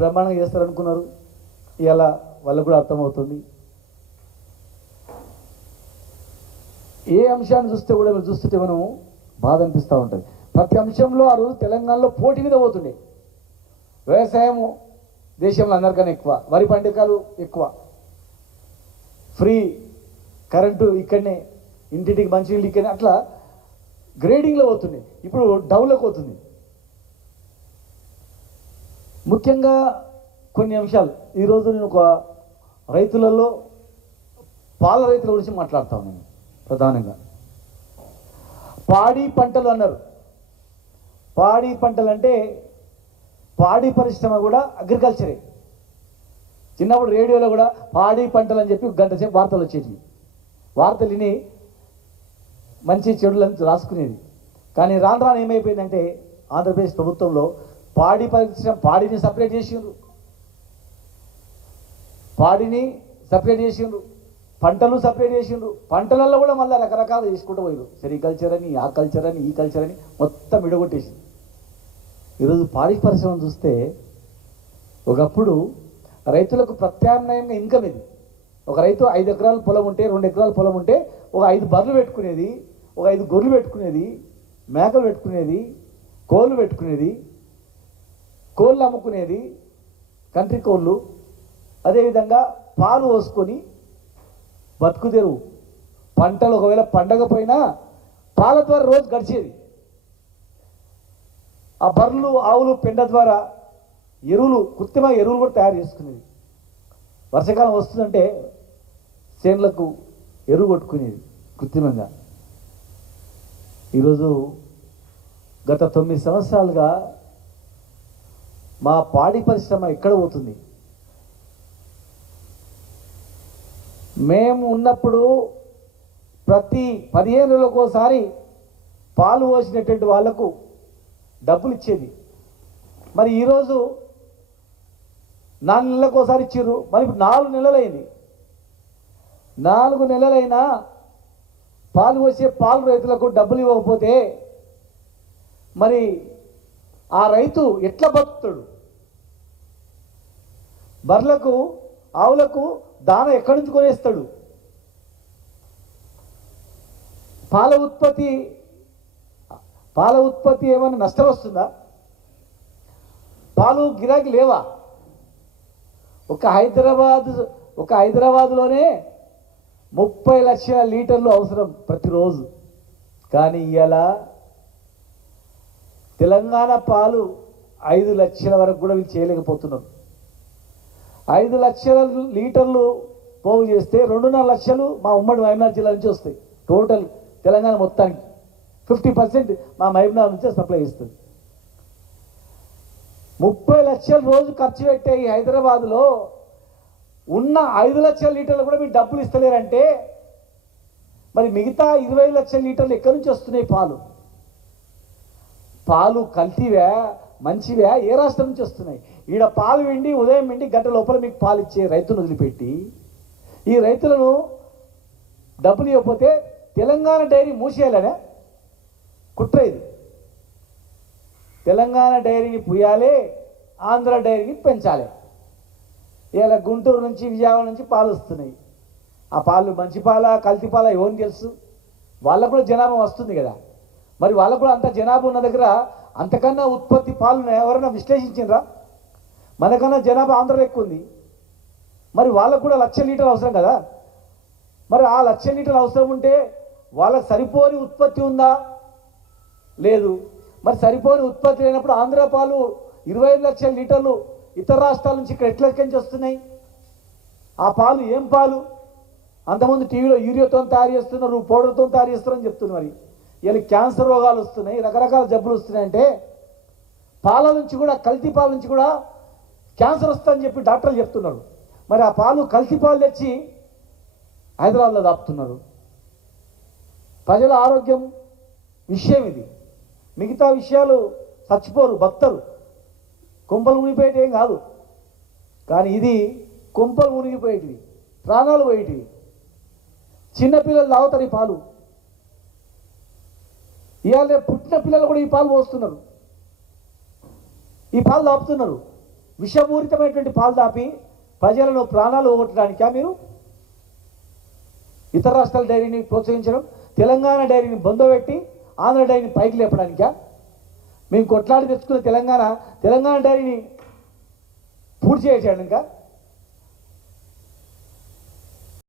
బ్రహ్మాండంగా చేస్తారనుకున్నారు. ఇలా వాళ్ళకు కూడా అర్థమవుతుంది. ఏ అంశాన్ని చూస్తే కూడా మీరు చూస్తుంటే మనం బాధ అనిపిస్తూ ఉంటుంది. ప్రతి అంశంలో ఆ రోజు తెలంగాణలో పోటీ మీద పోతుండే. వ్యవసాయము దేశంలో అందరికన్నా ఎక్కువ, వరి పండికాలు ఎక్కువ, ఫ్రీ కరెంటు ఇక్కడనే, ఇంటింటికి మంచినీళ్ళు ఇక్కడనే, అట్లా గ్రేడింగ్లో పోతుంది. ఇప్పుడు డౌన్లోకి పోతుంది. ముఖ్యంగా కొన్ని అంశాలు ఈరోజు నేను ఒక రైతులలో పాల రైతుల గురించి మాట్లాడతాను. నేను ప్రధానంగా పాడి పంటలు అన్నారు. పాడి పంటలు అంటే పాడి పరిశ్రమ కూడా అగ్రికల్చరే. చిన్నప్పుడు రేడియోలో కూడా పాడి పంటలు అని చెప్పి గంట సేపు వార్తలు వచ్చేవి. వార్తలు విని మంచి చెడులను రాసుకునేది. కానీ రాను రాను ఏమైపోయిందంటే ఆంధ్రప్రదేశ్ ప్రభుత్వంలో పాడి పరిశ్రమ, పాడిని సపరేట్ చేసిండ్రు, పాడిని సపరేట్ చేసిండ్రు, పంటలు సపరేట్ చేసిండ్రు. పంటలలో కూడా మళ్ళీ రకరకాలు చేసుకుంటూ పోయారు. సెరికల్చర్ అని, ఆ కల్చర్ అని, ఈ కల్చర్ అని మొత్తం విడగొట్టేసింది. ఈరోజు పాడి పరిశ్రమ చూస్తే ఒకప్పుడు రైతులకు ప్రత్యామ్నాయంగా ఇన్కమ్ ఇది. ఒక రైతు 5 ఎకరాల పొలం ఉంటే, 2 ఎకరాల పొలం ఉంటే ఒక 5 బర్రెలు పెట్టుకునేది, ఒక 5 గొర్రెలు పెట్టుకునేది, మేకలు పెట్టుకునేది, కోళ్ళు పెట్టుకునేది, కోళ్ళు అమ్ముకునేది, కంట్రీ కోళ్ళు. అదేవిధంగా పాలు పోసుకొని బతుకుదెరువు. పంటలు ఒకవేళ పండగపోయినా పాల ద్వారా రోజు గడిచేది. ఆ బర్రెలు ఆవులు పెండ ద్వారా ఎరువులు, కృత్రిమ ఎరువులు కూడా తయారు చేసుకునేది. వర్షాకాలం వస్తుందంటే చేనులకు ఎరువు కొట్టుకునేది కృత్రిమంగా. ఈరోజు గత 9 సంవత్సరాలుగా మా పాడి పరిశ్రమ ఎక్కడ పోతుంది? మేము ఉన్నప్పుడు ప్రతి 15 రోజులకోసారి పాలు పోసినటువంటి వాళ్లకు డబ్బులు ఇచ్చేది. మరి ఈరోజు 4 నెలలకోసారి ఇచ్చిర్రు. మరి ఇప్పుడు 4 నెలలైంది. 4 నెలలైనా పాలు పోసే పాలు రైతులకు డబ్బులు ఇవ్వకపోతే మరి ఆ రైతు ఎట్లా బతుకుతాడు? బర్లకు ఆవులకు దాన ఎక్కడి నుంచి కొనేస్తాడు? పాల ఉత్పత్తి ఏమైనా నష్టం వస్తుందా? పాలు గిరాకీ లేవా? ఒక హైదరాబాద్లోనే 30 లక్షల లీటర్లు అవసరం ప్రతిరోజు. కానీ ఇలా తెలంగాణ పాలు 5 లక్షల వరకు కూడా వీళ్ళు చేయలేకపోతున్నారు. 5 లక్షల లీటర్లు పోగు చేస్తే 2.5 లక్షలు మా ఉమ్మడి మహబూబ్నగర్ జిల్లా నుంచి వస్తాయి. టోటల్ తెలంగాణ మొత్తానికి 50% మా మహబూబ్నగర్ నుంచే సప్లై ఇస్తుంది. 30 లక్షల రోజు ఖర్చు పెట్టే ఈ హైదరాబాద్లో ఉన్న 5 లక్షల లీటర్లు కూడా మీరు డబ్బులు ఇస్తలేరంటే మరి మిగతా 25 లక్షల లీటర్లు ఎక్కడి నుంచి వస్తున్నాయి? పాలు కల్తీవా మంచివా? ఏ రాష్ట్రం నుంచి వస్తున్నాయి? ఈడ పాలు వెండి ఉదయం వెండి గంట లోపల మీకు పాలు ఇచ్చే రైతులను వదిలిపెట్టి ఈ రైతులను డబ్బులు ఇవ్వకపోతే తెలంగాణ డైరీ మూసేయాలనే కుట్ర ఇది. తెలంగాణ డైరీని పుయ్యాలి, ఆంధ్ర డైరీని పెంచాలి. ఇలా గుంటూరు నుంచి విజయవాడ నుంచి పాలు వస్తున్నాయి. ఆ పాలు మంచి పాలా కల్తీ పాలా ఎవరిని తెలుసు? వాళ్ళకు కూడా జనాభా వస్తుంది కదా. మరి వాళ్ళకు కూడా అంత జనాభా ఉన్న దగ్గర అంతకన్నా ఉత్పత్తి పాలను ఎవరైనా విశ్లేషించిండ్రా? మనకన్నా జనాభా ఆంధ్రలో ఎక్కువ ఉంది. మరి వాళ్ళకు కూడా 1,00,000 లీటర్లు అవసరం కదా. మరి ఆ 1,00,000 లీటర్లు అవసరం ఉంటే వాళ్ళకి సరిపోని ఉత్పత్తి ఉందా? లేదు. మరి సరిపోని ఉత్పత్తి లేనప్పుడు ఆంధ్ర పాలు 25 లక్షల లీటర్లు ఇతర రాష్ట్రాల నుంచి ఇక్కడ ఎట్లెక్కించి వస్తున్నాయి? ఆ పాలు ఏం పాలు? అంతకుముందు టీవీలో యూరియాతో తయారు చేస్తున్నారు, పౌడర్తో తయారు చేస్తున్నారని చెప్తున్నారు. మరి వీళ్ళకి క్యాన్సర్ రోగాలు వస్తున్నాయి, రకరకాల జబ్బులు వస్తున్నాయంటే పాల నుంచి కూడా, కల్తీ పాల నుంచి కూడా క్యాన్సర్ వస్తుందని చెప్పి డాక్టర్లు చెప్తున్నారు. మరి ఆ పాలు కల్తీ పాలు తెచ్చి హైదరాబాద్లో దాపుతున్నారు. ప్రజల ఆరోగ్యం విషయం ఇది. మిగతా విషయాలు చచ్చిపోరు, బతరు, కొంపలు మునిగిపోయేటి ఏం కాదు. కానీ ఇది కొంపలు మునిగిపోయేటివి, ప్రాణాలు పోయేటివి. చిన్నపిల్లలు తాగుతారు ఈ పాలు. ఇవాళ పుట్టిన పిల్లలు కూడా ఈ పాలు పోస్తున్నారు, ఈ పాలు తాపుతున్నారు. విషపూరితమైనటువంటి పాలు దాపి ప్రజలను ప్రాణాలు పోగొట్టడానికా మీరు ఇతర రాష్ట్రాల డైరీని ప్రోత్సహించడం, తెలంగాణ డైరీని బొందబెట్టి ఆంధ్ర డైరీని పైకి లేపడానికా? మేము కొట్లాడి తెచ్చుకున్న తెలంగాణ డైరీని పూర్తి చేయడానికి